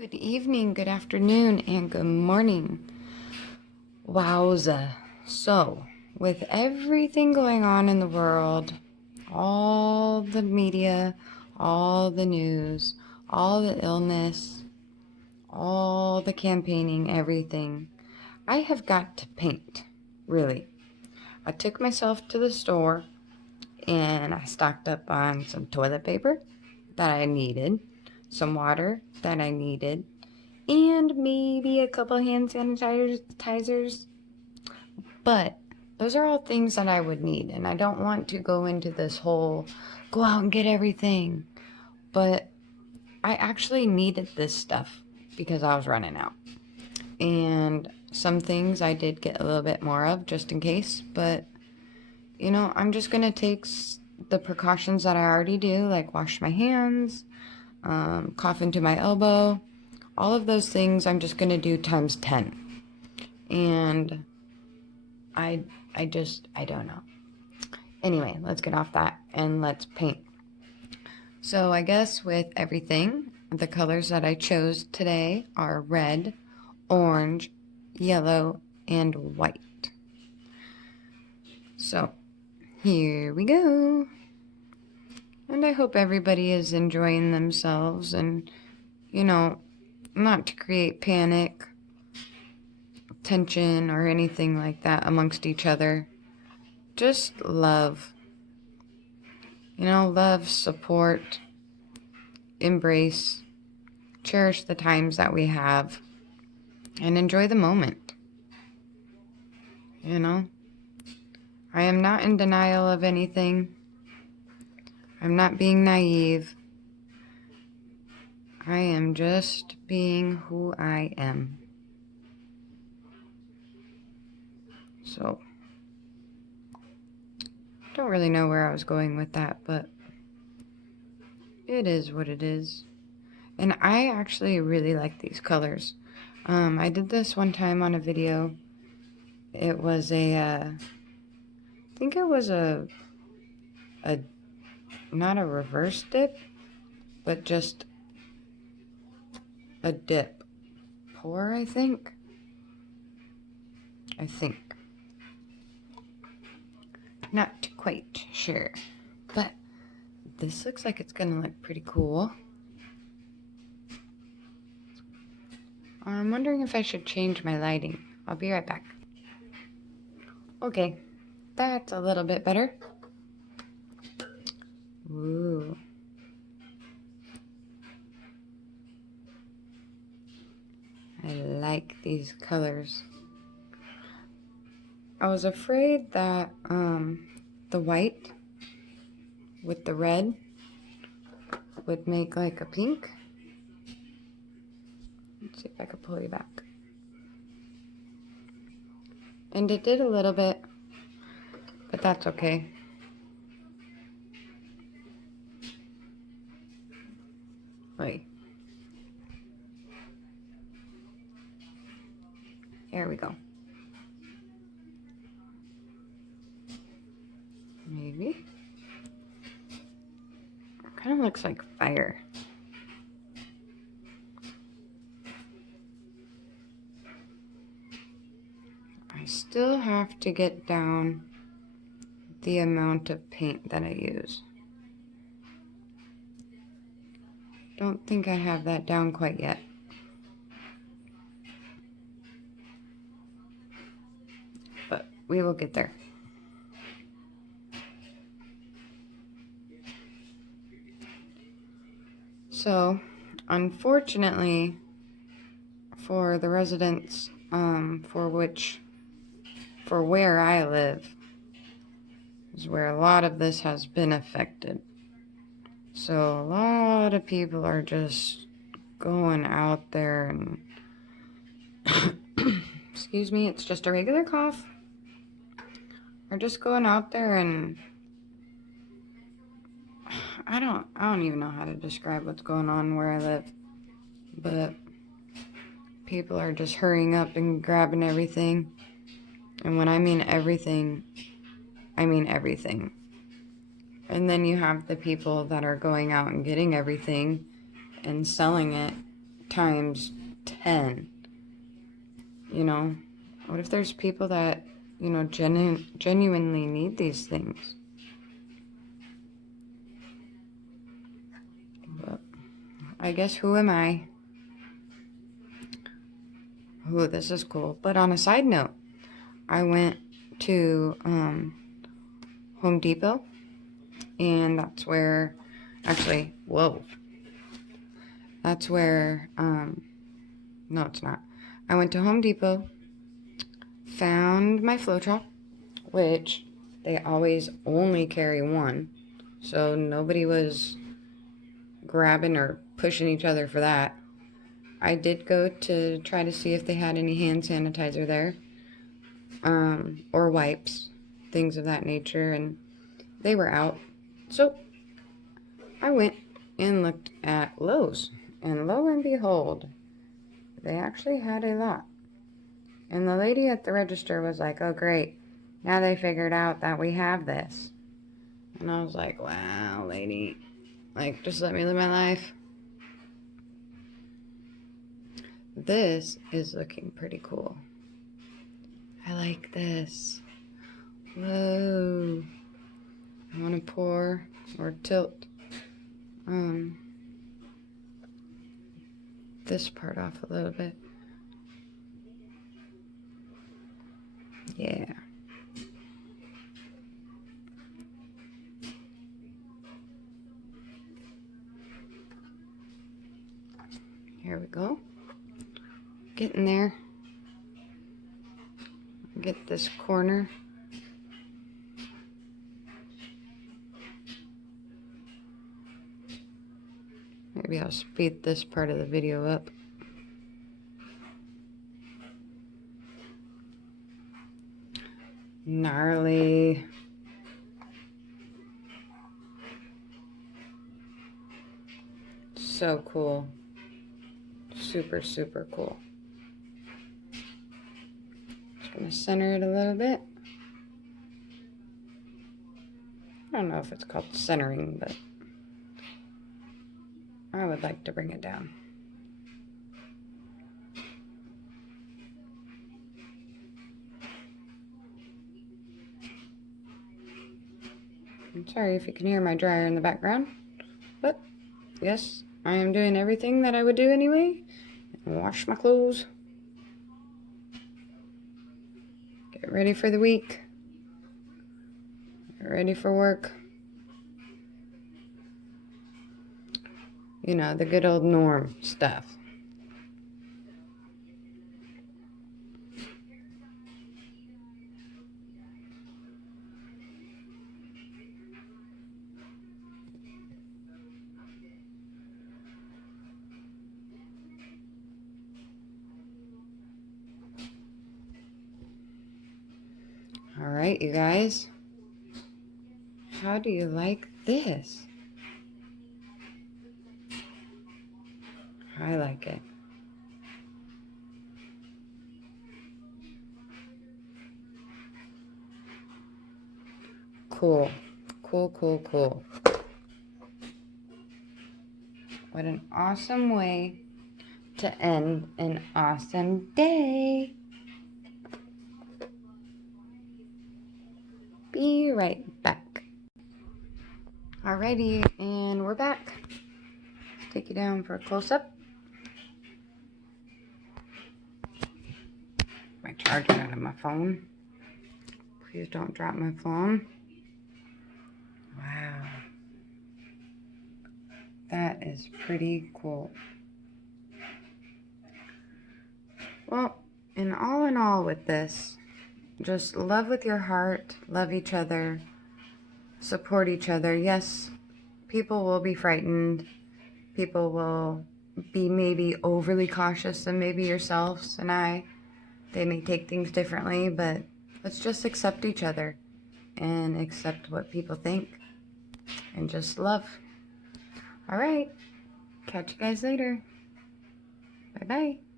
Good evening, good afternoon, and good morning. Wowza. So, with everything going on in the world, all the media, all the news, all the illness, all the campaigning, everything, I have got to paint, really. I took myself to the store and I stocked up on some toilet paper that I needed, some water that I needed, and maybe a couple hand sanitizers. But those are all things that I would need, and I don't want to go into this whole go out and get everything. But I actually needed this stuff because I was running out. And some things I did get a little bit more of just in case, but I'm just gonna take the precautions that I already do, like wash my hands, cough into my elbow, all of those things I'm just gonna do times 10. And I don't know. Anyway, let's get off that and let's paint. So I guess with everything, the colors that I chose today are red, orange, yellow, and white. So here we go. And I hope everybody is enjoying themselves and, not to create panic, tension, or anything like that amongst each other. Just love. Love, support, embrace, cherish the times that we have, and enjoy the moment. I am not in denial of anything. I'm not being naive. I am just being who I am. So, don't really know where I was going with that, but it is what it is. And I actually really like these colors. I did this one time on a video. It was I think it was a not a reverse dip, but just a dip pour, I think. Not quite sure, but this looks like it's gonna look pretty cool. I'm wondering if I should change my lighting. I'll be right back. Okay, that's a little bit better. Ooh. I like these colors. I was afraid that the white with the red would make like a pink. Let's see if I can pull you back. And it did a little bit, but that's okay. Wait. Here we go. Maybe. Kind of looks like fire. I still have to get down the amount of paint that I use. Don't think I have that down quite yet. But we will get there. So, unfortunately, for the residents for where I live, is where a lot of this has been affected. So a lot of people are just going out there and excuse me, it's just a regular cough. Are just going out there and I don't even know how to describe what's going on where I live. But people are just hurrying up and grabbing everything. And when I mean everything, I mean everything. And then you have the people that are going out and getting everything and selling it times 10. You know, what if there's people that, you know, genuinely need these things? But I guess, who am I? Ooh, this is cool. But on a side note, I went to Home Depot, and that's where, actually, whoa. That's where, no, it's not. I went to Home Depot, found my Floetrol, which they always only carry one, so nobody was grabbing or pushing each other for that. I did go to try to see if they had any hand sanitizer there, or wipes, things of that nature, and they were out. So I went and looked at Lowe's, and lo and behold, they actually had a lot. And the lady at the register was like, oh great, now they figured out that we have this. And I was like, wow, lady, like, just let me live my life. This is looking pretty cool. I like this. Whoa. I want to pour or tilt this part off a little bit. Yeah. Here we go. Getting there. Get this corner. Maybe I'll speed this part of the video up. Gnarly. So cool. Super, super cool. Just gonna center it a little bit. I don't know if it's called centering, but I would like to bring it down. I'm sorry if you can hear my dryer in the background, but yes, I am doing everything that I would do anyway. Wash my clothes. Get ready for the week. Get ready for work. You know, the good old norm stuff. All right, you guys. How do you like this? I like it. Cool. Cool, cool, cool. What an awesome way to end an awesome day. Be right back. Alrighty, and we're back. Let's take you down for a close-up. My charger out of my phone. Please don't drop my phone. Wow. That is pretty cool. Well, in all with this, just love with your heart, love each other, support each other. Yes, people will be frightened. People will be maybe overly cautious than maybe yourselves and I. They may take things differently, but let's just accept each other and accept what people think and just love. All right. Catch you guys later. Bye-bye.